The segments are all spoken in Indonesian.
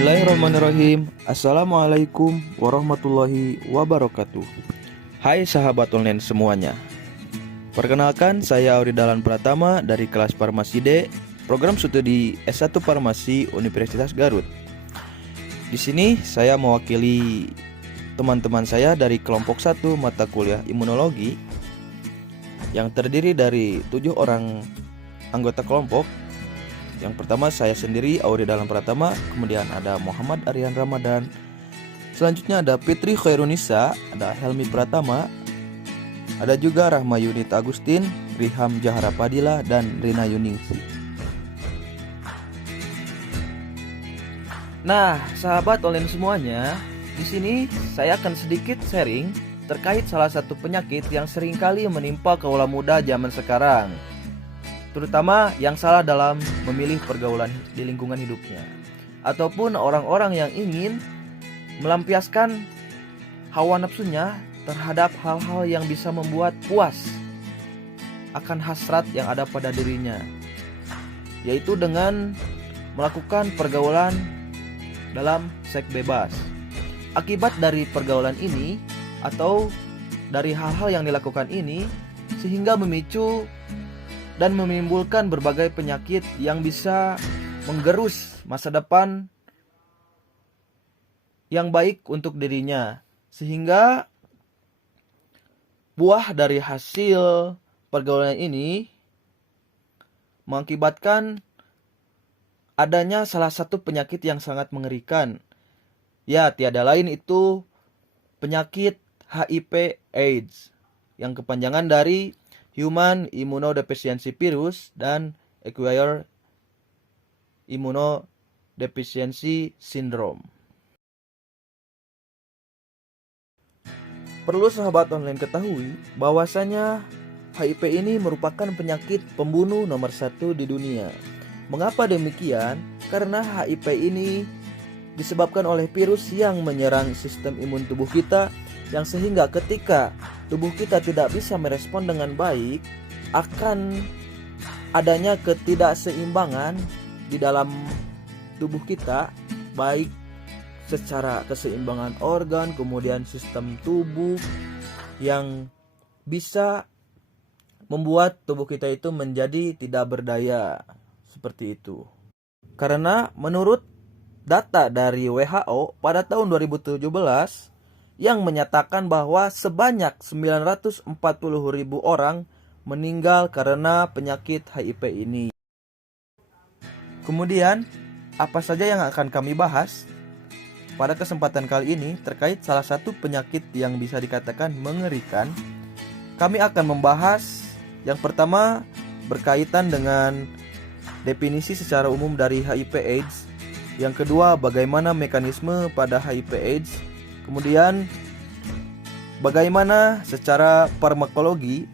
Bismillahirrahmanirrahim. Assalamualaikum warahmatullahi wabarakatuh. Hai sahabat online semuanya. Perkenalkan, saya Auri Dahlan Pratama dari kelas Farmasi D, program studi S1 Farmasi Universitas Garut. Di sini saya mewakili teman-teman saya dari kelompok 1 mata kuliah Imunologi yang terdiri dari 7 orang anggota kelompok. Yang pertama saya sendiri, Auri Dahlan Pratama, kemudian ada Muhammad Aryan Ramadan, selanjutnya ada Fitri Khairunisa, ada Helmi Pratama, ada juga Rahma Yunit Agustin, Riham Jahara Padilla, dan Rina Yuningsi. Nah, sahabat online semuanya, di sini saya akan sedikit sharing terkait salah satu penyakit yang seringkali menimpa kaula muda zaman sekarang, terutama yang salah dalam memilih pergaulan di lingkungan hidupnya, ataupun orang-orang yang ingin melampiaskan hawa nafsunya terhadap hal-hal yang bisa membuat puas akan hasrat yang ada pada dirinya, yaitu dengan melakukan pergaulan dalam seks bebas. Akibat dari pergaulan ini atau dari hal-hal yang dilakukan ini sehingga memicu dan menimbulkan berbagai penyakit yang bisa menggerus masa depan yang baik untuk dirinya, sehingga buah dari hasil pergaulan ini mengakibatkan adanya salah satu penyakit yang sangat mengerikan. Ya, tiada lain itu penyakit HIV AIDS yang kepanjangan dari Human Immunodeficiency Virus dan Acquired Immunodeficiency Syndrome. Perlu sahabat online ketahui bahwasanya HIV ini merupakan penyakit pembunuh nomor 1 di dunia. Mengapa demikian? Karena HIV ini disebabkan oleh virus yang menyerang sistem imun tubuh kita, yang sehingga ketika tubuh kita tidak bisa merespon dengan baik akan adanya ketidakseimbangan di dalam tubuh kita, baik secara keseimbangan organ, kemudian sistem tubuh, yang bisa membuat tubuh kita itu menjadi tidak berdaya, seperti itu. Karena menurut data dari WHO pada tahun 2017 yang menyatakan bahwa sebanyak 940.000 orang meninggal karena penyakit HIV ini. Kemudian, apa saja yang akan kami bahas pada kesempatan kali ini terkait salah satu penyakit yang bisa dikatakan mengerikan? Kami akan membahas yang pertama berkaitan dengan definisi secara umum dari HIV AIDS. Yang kedua, bagaimana mekanisme pada HIV AIDS. Kemudian, bagaimana secara farmakologi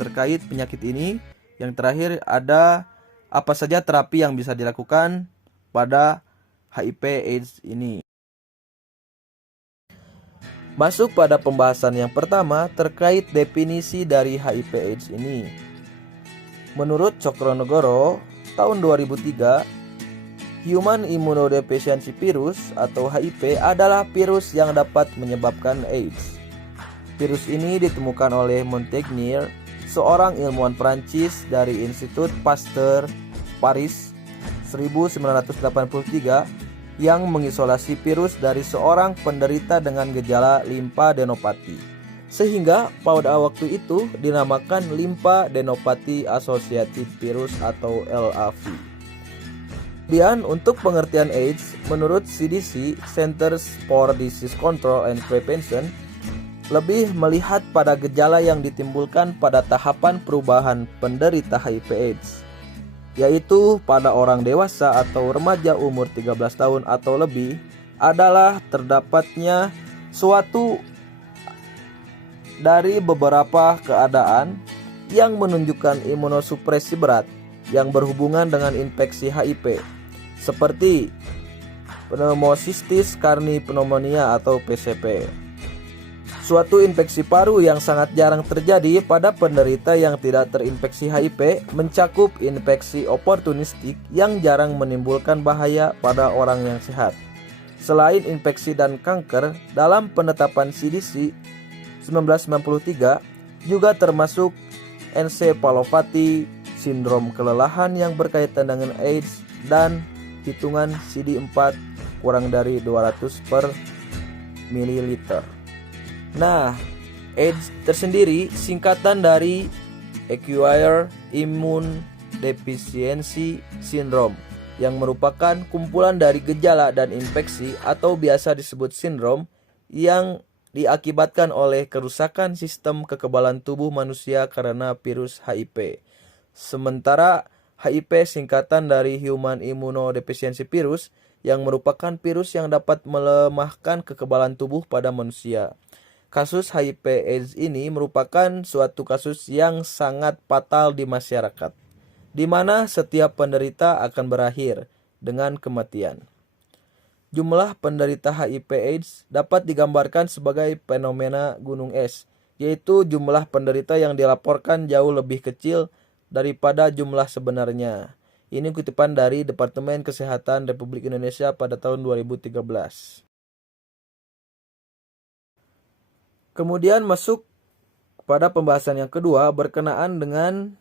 terkait penyakit ini. Yang terakhir, ada apa saja terapi yang bisa dilakukan pada HIV AIDS ini. Masuk pada pembahasan yang pertama terkait definisi dari HIV AIDS ini. Menurut Cokronegoro, tahun 2003, Human Immunodeficiency Virus atau HIV adalah virus yang dapat menyebabkan AIDS. Virus ini ditemukan oleh Montagnier, seorang ilmuwan Prancis dari Institut Pasteur Paris 1983, yang mengisolasi virus dari seorang penderita dengan gejala limfadenopati, sehingga pada waktu itu dinamakan Lymphadenopathy Associated Virus atau LAV. Kemudian untuk pengertian AIDS, menurut CDC, Centers for Disease Control and Prevention, lebih melihat pada gejala yang ditimbulkan pada tahapan perubahan penderita HIV AIDS, yaitu pada orang dewasa atau remaja umur 13 tahun atau lebih, adalah terdapatnya suatu dari beberapa keadaan yang menunjukkan imunosupresi berat yang berhubungan dengan infeksi HIV, seperti pneumocystis carinipneumonia atau PCP. Suatu infeksi paru yang sangat jarang terjadi pada penderita yang tidak terinfeksi HIV, mencakup infeksi oportunistik yang jarang menimbulkan bahaya pada orang yang sehat. Selain infeksi dan kanker, dalam penetapan CDC 1993 juga termasuk encephalopathy, sindrom kelelahan yang berkaitan dengan AIDS, dan hitungan CD4 kurang dari 200 per mililiter. Nah, AIDS tersendiri singkatan dari Acquired Immune Deficiency Syndrome, yang merupakan kumpulan dari gejala dan infeksi atau biasa disebut sindrom yang diakibatkan oleh kerusakan sistem kekebalan tubuh manusia karena virus HIV. Sementara HIV singkatan dari Human Immunodeficiency Virus, yang merupakan virus yang dapat melemahkan kekebalan tubuh pada manusia. Kasus HIV/AIDS ini merupakan suatu kasus yang sangat fatal di masyarakat, di mana setiap penderita akan berakhir dengan kematian. Jumlah penderita HIV/AIDS dapat digambarkan sebagai fenomena gunung es, yaitu jumlah penderita yang dilaporkan jauh lebih kecil daripada jumlah sebenarnya. Ini kutipan dari Departemen Kesehatan Republik Indonesia pada tahun 2013. Kemudian masuk pada pembahasan yang kedua berkenaan dengan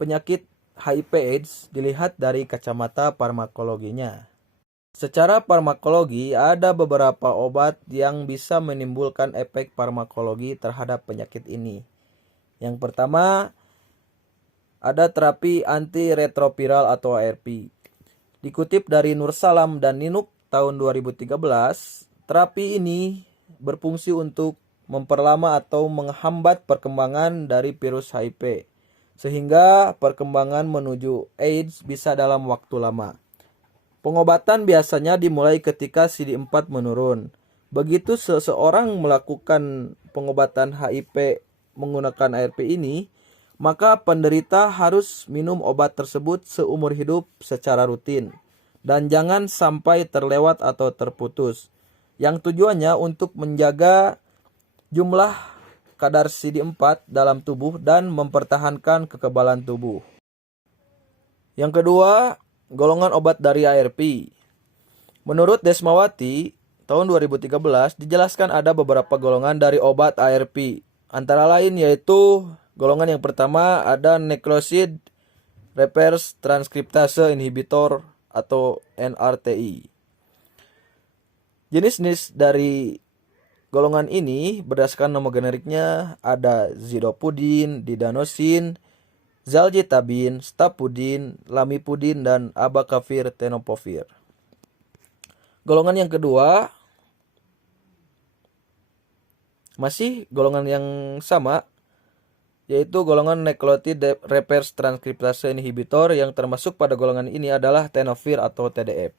penyakit HIV/AIDS dilihat dari kacamata farmakologinya. Secara farmakologi, ada beberapa obat yang bisa menimbulkan efek farmakologi terhadap penyakit ini. Yang pertama, ada terapi antiretroviral atau ARV. Dikutip dari Nursalam dan Ninuk tahun 2013, terapi ini berfungsi untuk memperlama atau menghambat perkembangan dari virus HIV, sehingga perkembangan menuju AIDS bisa dalam waktu lama. Pengobatan biasanya dimulai ketika CD4 menurun. Begitu seseorang melakukan pengobatan HIV menggunakan ARV ini, maka penderita harus minum obat tersebut seumur hidup secara rutin, dan jangan sampai terlewat atau terputus, yang tujuannya untuk menjaga jumlah kadar CD4 dalam tubuh dan mempertahankan kekebalan tubuh. Yang kedua, golongan obat dari ARV. Menurut Desmawati, tahun 2013 dijelaskan ada beberapa golongan dari obat ARV. Antara lain yaitu golongan yang pertama ada Nucleoside Reverse Transcriptase Inhibitor atau NRTI. Jenis-jenis dari golongan ini berdasarkan nama generiknya ada Zidopudin, Didanosin, Zalgetabin, Stapudin, Lamipudin, dan Abacavir Tenofovir. Golongan yang kedua masih golongan yang sama, yaitu golongan Nucleotide Reverse Transcriptase Inhibitor, yang termasuk pada golongan ini adalah Tenofovir atau TDF.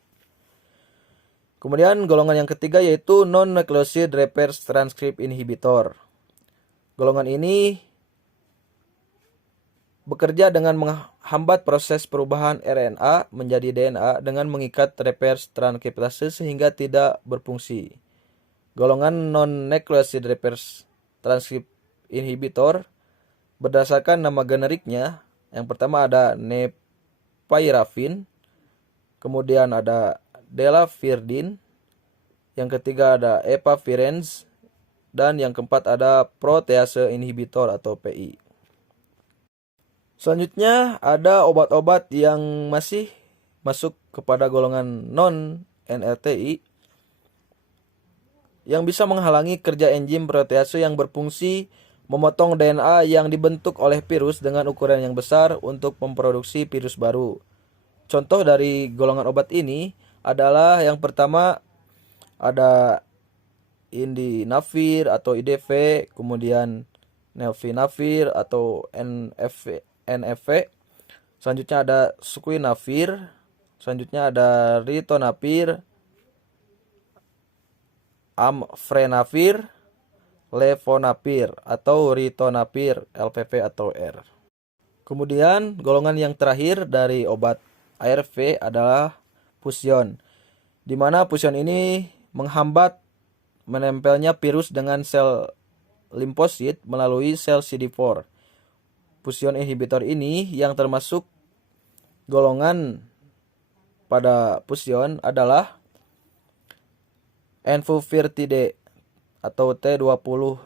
Kemudian golongan yang ketiga yaitu Non-Nucleoside Reverse Transcript Inhibitor. Golongan ini bekerja dengan menghambat proses perubahan RNA menjadi DNA dengan mengikat reverse transkriptase sehingga tidak berfungsi. Golongan non-nucleoside reverse transcript inhibitor berdasarkan nama generiknya, yang pertama ada Nevirapin, kemudian ada Delafirdin, yang ketiga ada Epavirenz, dan yang keempat ada protease inhibitor atau PI. Selanjutnya ada obat-obat yang masih masuk kepada golongan non-NRTI yang bisa menghalangi kerja enzim protease yang berfungsi memotong DNA yang dibentuk oleh virus dengan ukuran yang besar untuk memproduksi virus baru. Contoh dari golongan obat ini adalah yang pertama ada Indinavir atau IDV, kemudian Nelfinavir atau NFV. Selanjutnya ada Suquinavir, selanjutnya ada Ritonavir, Amfrenavir, Lefonavir atau Ritonavir LPV atau R. Kemudian golongan yang terakhir dari obat ARV adalah fusion, di mana fusion ini menghambat menempelnya virus dengan sel limfosit melalui sel CD4. Fusion inhibitor ini yang termasuk golongan pada fusion adalah Enfuvirtide atau T20C,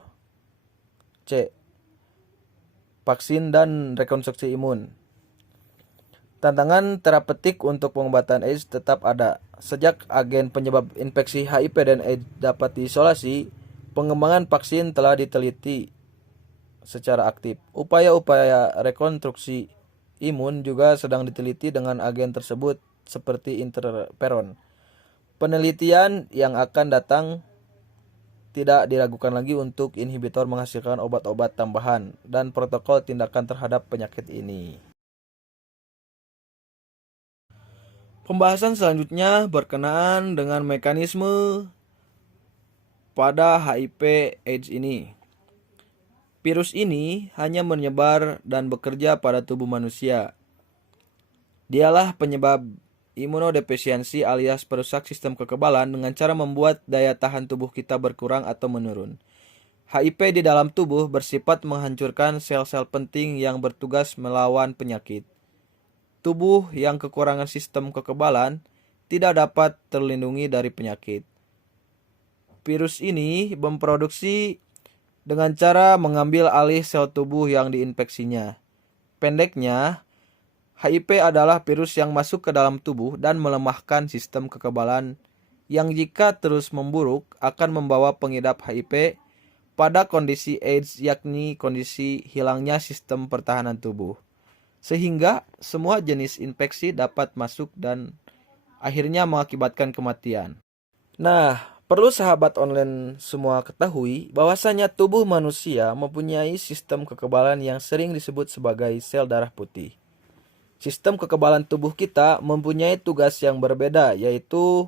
vaksin dan rekonstruksi imun. Tantangan terapeutik untuk pengobatan AIDS tetap ada. Sejak agen penyebab infeksi HIV dan AIDS dapat diisolasi, pengembangan vaksin telah diteliti secara aktif. Upaya-upaya rekonstruksi imun juga sedang diteliti dengan agen tersebut seperti interferon. Penelitian yang akan datang tidak diragukan lagi untuk inhibitor menghasilkan obat-obat tambahan dan protokol tindakan terhadap penyakit ini. Pembahasan selanjutnya berkenaan dengan mekanisme pada HIV AIDS ini. Virus ini hanya menyebar dan bekerja pada tubuh manusia. Dialah penyebab imunodefisiensi alias perusak sistem kekebalan dengan cara membuat daya tahan tubuh kita berkurang atau menurun. HIV di dalam tubuh bersifat menghancurkan sel-sel penting yang bertugas melawan penyakit. Tubuh yang kekurangan sistem kekebalan tidak dapat terlindungi dari penyakit. Virus ini memproduksi dengan cara mengambil alih sel tubuh yang diinfeksinya. Pendeknya, HIV adalah virus yang masuk ke dalam tubuh dan melemahkan sistem kekebalan yang jika terus memburuk akan membawa pengidap HIV pada kondisi AIDS, yakni kondisi hilangnya sistem pertahanan tubuh. Sehingga semua jenis infeksi dapat masuk dan akhirnya mengakibatkan kematian. Nah, perlu sahabat online semua ketahui bahwasanya tubuh manusia mempunyai sistem kekebalan yang sering disebut sebagai sel darah putih. Sistem kekebalan tubuh kita mempunyai tugas yang berbeda, yaitu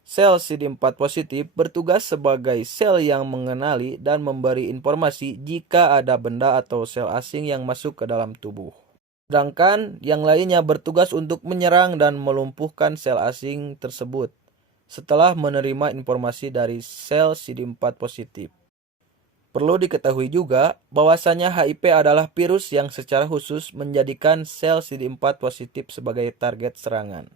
sel CD4 positif bertugas sebagai sel yang mengenali dan memberi informasi jika ada benda atau sel asing yang masuk ke dalam tubuh. Sedangkan yang lainnya bertugas untuk menyerang dan melumpuhkan sel asing tersebut setelah menerima informasi dari sel CD4 positif. Perlu diketahui juga bahwasanya HIV adalah virus yang secara khusus menjadikan sel CD4 positif sebagai target serangan.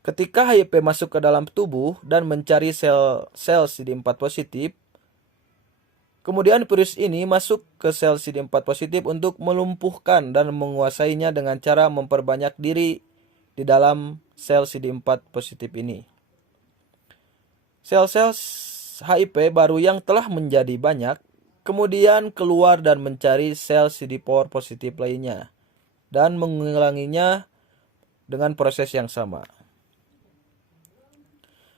Ketika HIV masuk ke dalam tubuh dan mencari sel CD4 positif, kemudian virus ini masuk ke sel CD4 positif untuk melumpuhkan dan menguasainya dengan cara memperbanyak diri di dalam sel CD4 positif ini. Sel-sel HIV baru yang telah menjadi banyak, kemudian keluar dan mencari sel CD4 positif lainnya dan mengulanginya dengan proses yang sama.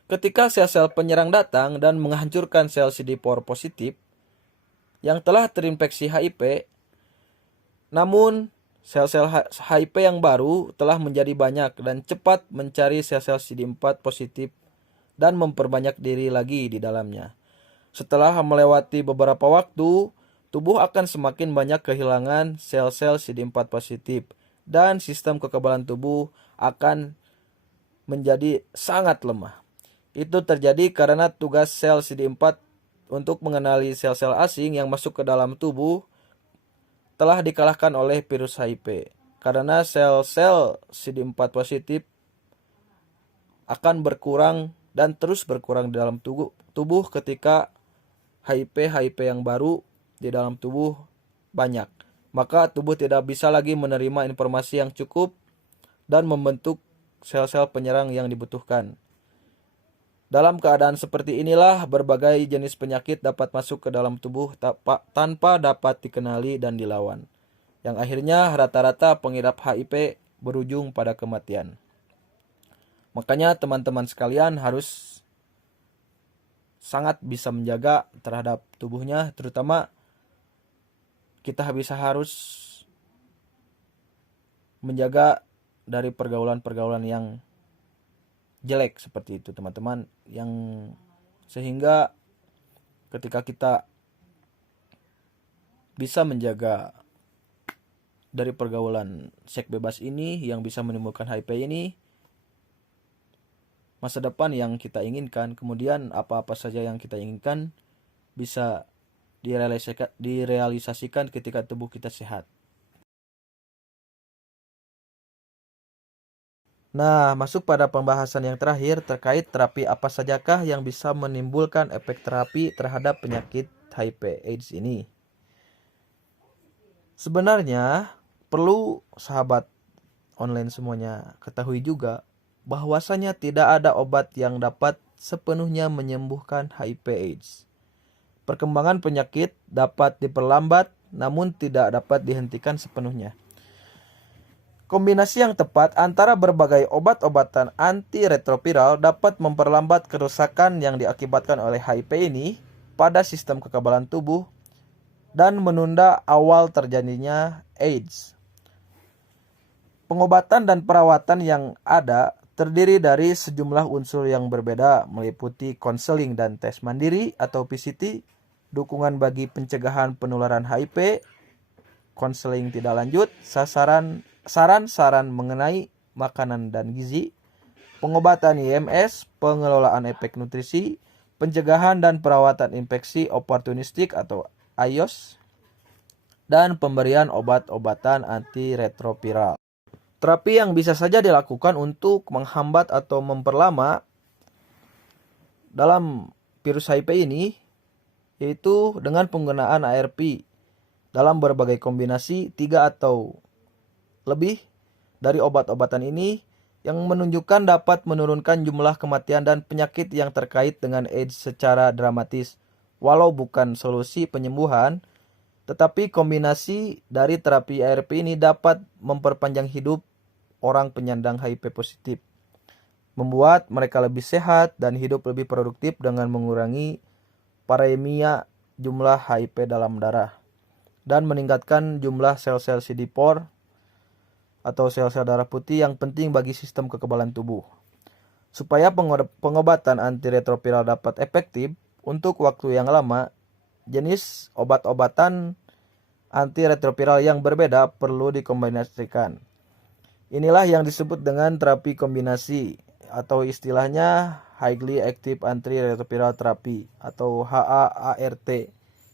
Ketika sel-sel penyerang datang dan menghancurkan sel CD4 positif yang telah terinfeksi HIV, namun sel-sel HIV yang baru telah menjadi banyak dan cepat mencari sel-sel CD4 positif dan memperbanyak diri lagi di dalamnya. Setelah melewati beberapa waktu, tubuh akan semakin banyak kehilangan sel-sel CD4 positif dan sistem kekebalan tubuh akan menjadi sangat lemah. Itu terjadi karena tugas sel CD4 untuk mengenali sel-sel asing yang masuk ke dalam tubuh telah dikalahkan oleh virus HIV. Karena sel-sel CD4 positif akan berkurang dan terus berkurang di dalam tubuh ketika HIV yang baru di dalam tubuh banyak. Maka tubuh tidak bisa lagi menerima informasi yang cukup dan membentuk sel-sel penyerang yang dibutuhkan. Dalam keadaan seperti inilah berbagai jenis penyakit dapat masuk ke dalam tubuh tanpa dapat dikenali dan dilawan. Yang akhirnya rata-rata pengidap HIV berujung pada kematian. Makanya teman-teman sekalian harus sangat bisa menjaga terhadap tubuhnya, terutama kita harus menjaga dari pergaulan-pergaulan yang jelek seperti itu teman-teman, yang sehingga ketika kita bisa menjaga dari pergaulan seks bebas ini yang bisa menimbulkan HIV ini, masa depan yang kita inginkan, kemudian apa-apa saja yang kita inginkan bisa direalisasikan ketika tubuh kita sehat. Nah, masuk pada pembahasan yang terakhir terkait terapi apa sajakah yang bisa menimbulkan efek terapi terhadap penyakit HIV/AIDS ini. Sebenarnya perlu sahabat online semuanya ketahui juga bahwasanya tidak ada obat yang dapat sepenuhnya menyembuhkan HIV/AIDS. Perkembangan penyakit dapat diperlambat namun tidak dapat dihentikan sepenuhnya. Kombinasi yang tepat antara berbagai obat-obatan antiretroviral dapat memperlambat kerusakan yang diakibatkan oleh HIV ini pada sistem kekebalan tubuh dan menunda awal terjadinya AIDS. Pengobatan dan perawatan yang ada terdiri dari sejumlah unsur yang berbeda, meliputi konseling dan tes mandiri atau PCT, dukungan bagi pencegahan penularan HIV, konseling tidak lanjut, saran-saran mengenai makanan dan gizi, pengobatan IMS, pengelolaan efek nutrisi, pencegahan dan perawatan infeksi oportunistik atau IOS, dan pemberian obat-obatan antiretroviral. Terapi yang bisa saja dilakukan untuk menghambat atau memperlama dalam virus HIV ini yaitu dengan penggunaan ARV dalam berbagai kombinasi 3 atau lebih dari obat-obatan ini yang menunjukkan dapat menurunkan jumlah kematian dan penyakit yang terkait dengan AIDS secara dramatis. Walau bukan solusi penyembuhan, tetapi kombinasi dari terapi ARV ini dapat memperpanjang hidup orang penyandang HIV positif, membuat mereka lebih sehat dan hidup lebih produktif dengan mengurangi paremia jumlah HIV dalam darah dan meningkatkan jumlah sel-sel CD4 atau sel-sel darah putih yang penting bagi sistem kekebalan tubuh. Supaya pengobatan antiretroviral dapat efektif untuk waktu yang lama, jenis obat-obatan antiretroviral yang berbeda perlu dikombinasikan. Inilah yang disebut dengan terapi kombinasi atau istilahnya Highly Active Antiretroviral Therapy atau HAART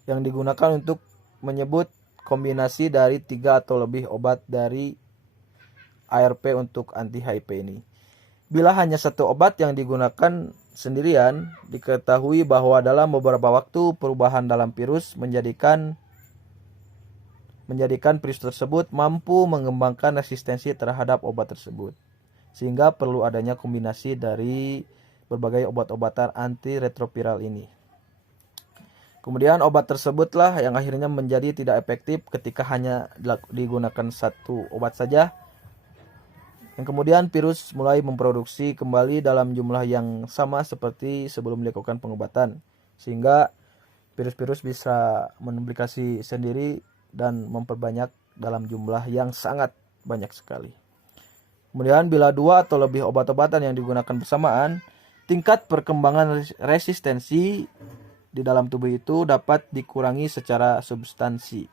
yang digunakan untuk menyebut kombinasi dari 3 atau lebih obat dari ARV untuk anti-HIV ini. Bila hanya satu obat yang digunakan sendirian, diketahui bahwa dalam beberapa waktu perubahan dalam virus menjadikan virus tersebut mampu mengembangkan resistensi terhadap obat tersebut. Sehingga perlu adanya kombinasi dari berbagai obat-obatan antiretroviral ini. Kemudian obat tersebutlah yang akhirnya menjadi tidak efektif ketika hanya digunakan satu obat saja. Yang kemudian virus mulai memproduksi kembali dalam jumlah yang sama seperti sebelum dilakukan pengobatan. Sehingga virus-virus bisa memultiplikasi sendiri dan memperbanyak dalam jumlah yang sangat banyak sekali. Kemudian bila 2 atau lebih obat-obatan yang digunakan bersamaan, tingkat perkembangan resistensi di dalam tubuh itu dapat dikurangi secara substansi.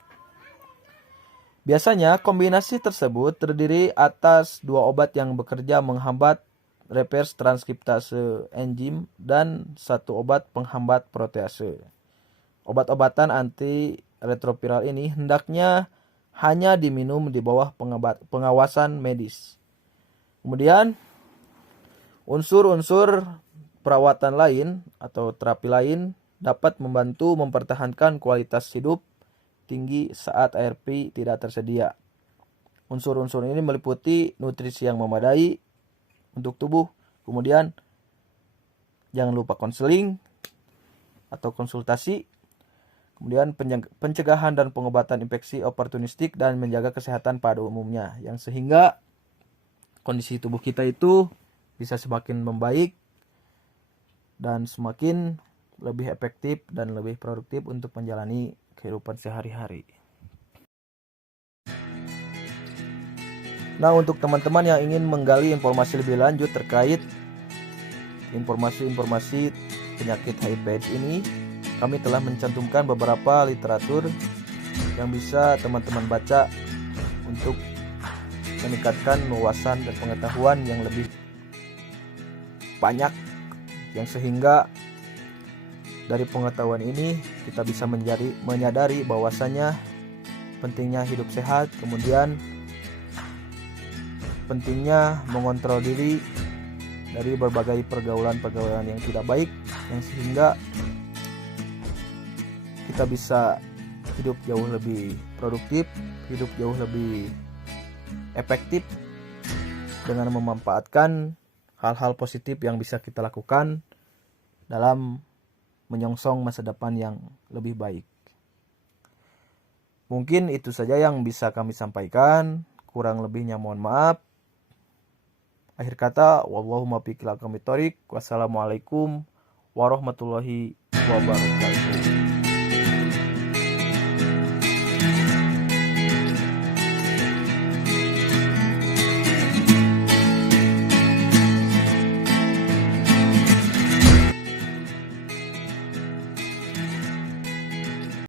Biasanya kombinasi tersebut terdiri atas 2 obat yang bekerja menghambat reverse transkriptase enzim dan 1 obat penghambat protease. Obat-obatan antiretroviral ini hendaknya hanya diminum di bawah pengawasan medis. Kemudian unsur-unsur perawatan lain atau terapi lain dapat membantu mempertahankan kualitas hidup tinggi saat ARV tidak tersedia. Unsur-unsur ini meliputi nutrisi yang memadai untuk tubuh, kemudian jangan lupa konseling atau konsultasi, kemudian pencegahan dan pengobatan infeksi oportunistik dan menjaga kesehatan pada umumnya, yang sehingga kondisi tubuh kita itu bisa semakin membaik dan semakin lebih efektif dan lebih produktif untuk menjalani kehidupan sehari-hari. Nah, untuk teman-teman yang ingin menggali informasi lebih lanjut terkait informasi-informasi penyakit HIV/AIDS ini, kami telah mencantumkan beberapa literatur yang bisa teman-teman baca untuk meningkatkan wawasan dan pengetahuan yang lebih banyak, yang sehingga dari pengetahuan ini kita bisa menyadari bahwasanya pentingnya hidup sehat, kemudian pentingnya mengontrol diri dari berbagai pergaulan-pergaulan yang tidak baik, yang sehingga kita bisa hidup jauh lebih produktif, hidup jauh lebih efektif dengan memanfaatkan hal-hal positif yang bisa kita lakukan dalam menyongsong masa depan yang lebih baik. Mungkin itu saja yang bisa kami sampaikan, kurang lebihnya mohon maaf. Akhir kata, wallahu muwaffiq ila aqwamit thoriq. Wassalamualaikum warahmatullahi wabarakatuh.